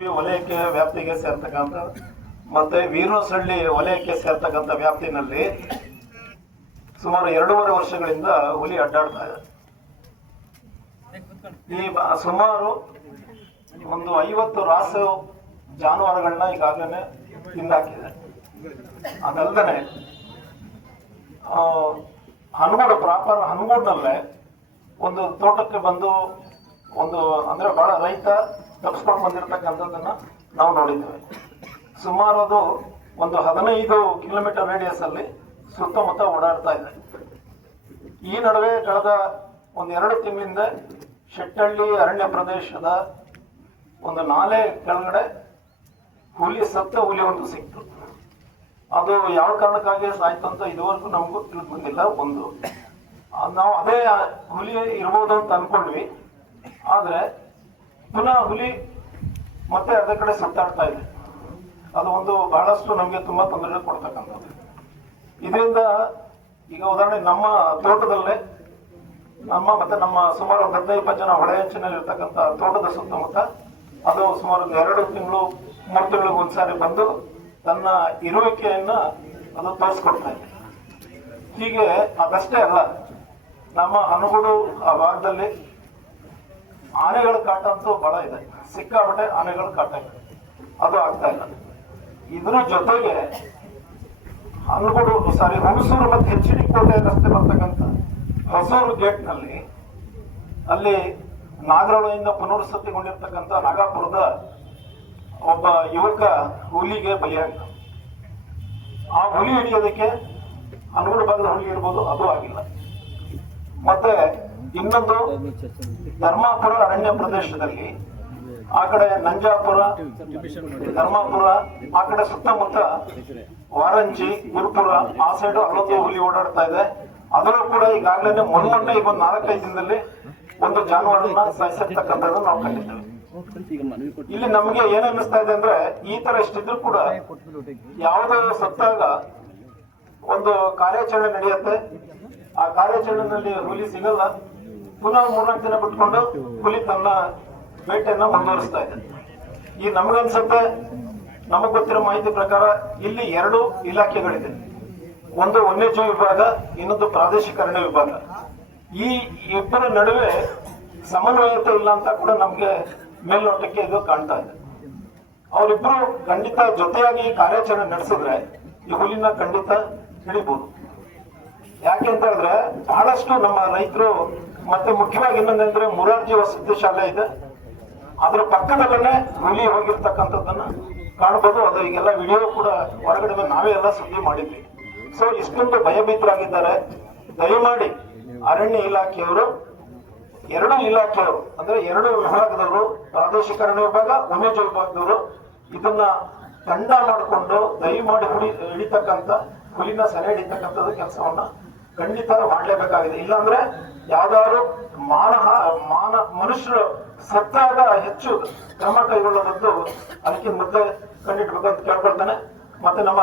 ವಲಯಕ್ಕೆ ವ್ಯಾಪ್ತಿಗೆ ಸೇರ್ತಕ್ಕಂಥ ಮತ್ತೆ ವೀರಸಳ್ಳಿ ವಲಯಕ್ಕೆ ಸೇರ್ತಕ್ಕಂಥ ವ್ಯಾಪ್ತಿನಲ್ಲಿ ಸುಮಾರು 2.5 ವರ್ಷಗಳಿಂದ ಹುಲಿ ಅಡ್ಡಾಡ್ತಾ ಇದೆ. ಈ ಸುಮಾರು ಒಂದು 50 ರಾಸು ಜಾನುವಾರುಗಳನ್ನ ಈಗಾಗಲೇ ತಿಂದಾಕಿದೆ. ಅದಲ್ಲದೆ ಹನಗೋಡು ಪ್ರಾಪರ್ ಹನಗೋಡ್ನಲ್ಲೇ ಒಂದು ತೋಟಕ್ಕೆ ಬಂದು ಒಂದು ಅಂದ್ರೆ ಬಹಳ ರೈತ ತಪ್ಪಿಸ್ಕೊಂಡು ಬಂದಿರತಕ್ಕಂಥದ್ದನ್ನ ನಾವು ನೋಡಿದ್ದೇವೆ. ಸುಮಾರು ಅದು ಒಂದು 15 ಕಿಲೋಮೀಟರ್ ರೇಡಿಯಸ್ ಅಲ್ಲಿ ಸುತ್ತಮುತ್ತ ಓಡಾಡ್ತಾ ಇದೆ. ಈ ನಡುವೆ ಕಳೆದ 1-2 ತಿಂಗಳಿಂದ ಶೆಟ್ಟಹಳ್ಳಿ ಅರಣ್ಯ ಪ್ರದೇಶದ ಒಂದು ನಾಲೆ ಕೆಳಗಡೆ ಸತ್ತ ಹುಲಿ ಒಂದು ಸಿಕ್ತು. ಅದು ಯಾವ ಕಾರಣಕ್ಕಾಗಿ ಸಾಯ್ತು ಅಂತ ಇದುವರೆಗೂ ನಮಗೂ ತಿಳಿದು ಬಂದಿಲ್ಲ. ಒಂದು ನಾವು ಅದೇ ಹುಲಿ ಇರ್ಬೋದು ಅಂತ ಅನ್ಕೊಂಡ್ವಿ. ಆದ್ರೆ ಪುನಃ ಹುಲಿ ಮತ್ತೆ ಅದೇ ಕಡೆ ಸುತ್ತಾಡ್ತಾ ಇದೆ. ಅದು ಒಂದು ಬಹಳಷ್ಟು ನಮಗೆ ತುಂಬಾ ತೊಂದರೆ ಕೊಡ್ತಕ್ಕಂಥದ್ದು. ಇದರಿಂದ ಈಗ ಉದಾಹರಣೆ ನಮ್ಮ ತೋಟದಲ್ಲೇ ನಮ್ಮ ಸುಮಾರು 15-20 ಜನ ಹೊಳೆಯಂಚಿನಲ್ಲಿ ಇರ್ತಕ್ಕಂಥ ತೋಟದ ಸುತ್ತಮುತ್ತ ಅದು ಸುಮಾರು 2 ತಿಂಗಳು 3 ತಿಂಗಳಿಗೆ ಒಂದ್ಸಾರಿ ಬಂದು ತನ್ನ ಇರುವಿಕೆಯನ್ನ ಅದು ತೋರಿಸ್ಕೊಡ್ತಾ ಇದೆ. ಹೀಗೆ ಅದಷ್ಟೇ ಅಲ್ಲ, ನಮ್ಮ ಹನಗೋಡು ಆ ಭಾಗದಲ್ಲಿ ಆನೆಗಳ ಕಾಟ ಅಂತೂ ಬಹಳ ಇದೆ. ಸಿಕ್ಕಾಪಟ್ಟೆ ಆನೆಗಳ ಕಾಟ ಇದೆ. ಅದು ಆಗ್ತಾ ಇಲ್ಲ. ಇದ್ರ ಜೊತೆಗೆ ಹುಣಸೂರು ಮತ್ತು HD ಕೋಟೆ ರಸ್ತೆ ಬರ್ತಕ್ಕಂಥ ಹೊಸೂರು ಗೇಟ್ ನಲ್ಲಿ ಅಲ್ಲಿ ನಾಗರಹೊಳೆಯಿಂದ ಪುನರ್ವಸತಿಗೊಂಡಿರ್ತಕ್ಕಂಥ ನಾಗಾಪುರದ ಒಬ್ಬ ಯುವಕ ಹುಲಿಗೆ ಬಲಿಯಾಗಿದ್ದ. ಆ ಹುಲಿ ಹಿಡಿಯೋದಕ್ಕೆ ಹನಗೋಡು ಭಾಗದ ಹುಲಿ ಇರ್ಬೋದು, ಅದು ಆಗಿಲ್ಲ. ಮತ್ತೆ ಇನ್ನೊಂದು ಧರ್ಮಾಪುರ ಅರಣ್ಯ ಪ್ರದೇಶದಲ್ಲಿ ಆ ಕಡೆ ನಂಜಾಪುರ, ಧರ್ಮಾಪುರ, ಆ ಕಡೆ ಸುತ್ತಮುತ್ತ ವಾರಂಜಿ, ಗುರುಪುರ ಆ ಸೈಡ್ ಅಲ್ಲೊಂದು ಹುಲಿ ಓಡಾಡ್ತಾ ಇದೆ. ಅದರಲ್ಲೂ ಕೂಡ ಈಗಾಗಲೇ ಮೊನ್ನೆ ಈಗ ಒಂದು 4-5 ದಿನದಲ್ಲಿ ಒಂದು ಜಾನುವಾರನ್ನ ಸಾಯಿಸಿರ್ತಕ್ಕಂಥದ್ದು ನಾವು ಕಂಡಿದ್ದೇವೆ. ಇಲ್ಲಿ ನಮಗೆ ಏನ್ ಅನ್ನಿಸ್ತಾ ಇದೆ ಅಂದ್ರೆ, ಈ ತರ ಇಷ್ಟಿದ್ರು ಕೂಡ ಯಾವುದೋ ಸತ್ತಾಗ ಒಂದು ಕಾರ್ಯಾಚರಣೆ ನಡೆಯುತ್ತೆ. ಆ ಕಾರ್ಯಾಚರಣೆಯಲ್ಲಿ ಹುಲಿ ಸಿಗಲ್ಲ. ಪುನಃ 3-4 ದಿನ ಬಿಟ್ಕೊಂಡು ಹುಲಿ ತನ್ನ ಬೇಟೆಯನ್ನ ಮುಂದುವರಿಸ್ತಾ ಇದೆ. ಈ ನಮಗನ್ಸುತ್ತೆ, ನಮಗ್ ಗೊತ್ತಿರೋ ಮಾಹಿತಿ ಪ್ರಕಾರ ಇಲ್ಲಿ 2 ಇಲಾಖೆಗಳಿದೆ. ಒಂದು ವನ್ಯಜೀವಿ ವಿಭಾಗ, ಇನ್ನೊಂದು ಪ್ರಾದೇಶಿಕ ಅರಣ್ಯ ವಿಭಾಗ. ಈ ಇಬ್ಬರ ನಡುವೆ ಸಮನ್ವಯತೆ ಇಲ್ಲ ಅಂತ ಕೂಡ ನಮ್ಗೆ ಮೇಲ್ನೋಟಕ್ಕೆ ಇದು ಕಾಣ್ತಾ ಇದೆ. ಅವರಿಬ್ಬರು ಖಂಡಿತ ಜೊತೆಯಾಗಿ ಕಾರ್ಯಾಚರಣೆ ನಡೆಸಿದ್ರೆ ಈ ಹುಲಿನ ಖಂಡಿತ ಹಿಡಿಬಹುದು. ಯಾಕೆ ಅಂತ ಹೇಳಿದ್ರೆ ಬಹಳಷ್ಟು ನಮ್ಮ ರೈತರು, ಮತ್ತೆ ಮುಖ್ಯವಾಗಿ ಇನ್ನೊಂದಂದ್ರೆ ಮುರಾರ್ಜಿ ವಸತಿ ಶಾಲೆ ಇದೆ, ಅದ್ರ ಪಕ್ಕದಲ್ಲೇ ಹುಲಿ ಹೋಗಿರ್ತಕ್ಕಂಥದ್ದನ್ನ ಕಾಣಬಹುದು. ಅದು ಈಗೆಲ್ಲ ವಿಡಿಯೋ ಕೂಡ ಹೊರಗಡೆ ನಾವೇ ಎಲ್ಲ ಸುದ್ದಿ ಮಾಡಿದ್ವಿ. ಸೊ ಇಷ್ಟೊಂದು ಭಯಭೀತರಾಗಿದ್ದಾರೆ. ದಯಮಾಡಿ ಅರಣ್ಯ ಇಲಾಖೆಯವರು, 2 ಇಲಾಖೆಯವರು ಅಂದ್ರೆ 2 ವಿಭಾಗದವರು, ಪ್ರಾದೇಶಿಕ ಅರಣ್ಯ ವಿಭಾಗ, ವನ್ಯಜೀವಿ ವಿಭಾಗದವರು ಇದನ್ನ ತಂಡ ಮಾಡಿಕೊಂಡು ದಯಮಾಡಿ ಹಿಡಿತಕ್ಕಂಥ ಹುಲಿನ ಸೆರೆ ಹಿಡಿತಕ್ಕಂಥದ್ದು ಕೆಲಸವನ್ನ ಖಂಡಿತ ಮಾಡಲೇಬೇಕಾಗಿದೆ. ಇಲ್ಲಾಂದ್ರೆ ಯಾವ್ದಾದ್ರು ಮನುಷ್ಯರು ಸತ್ತಾಗ ಹೆಚ್ಚು ಕ್ರಮ ಕೈಗೊಳ್ಳೋದದ್ದು ಅದಕ್ಕೆ ಮೊದಲೇ ಕಂಡಿಡ್ಬೇಕಂತ ಕೇಳ್ಕೊಳ್ತಾನೆ. ಮತ್ತೆ ನಮ್ಮ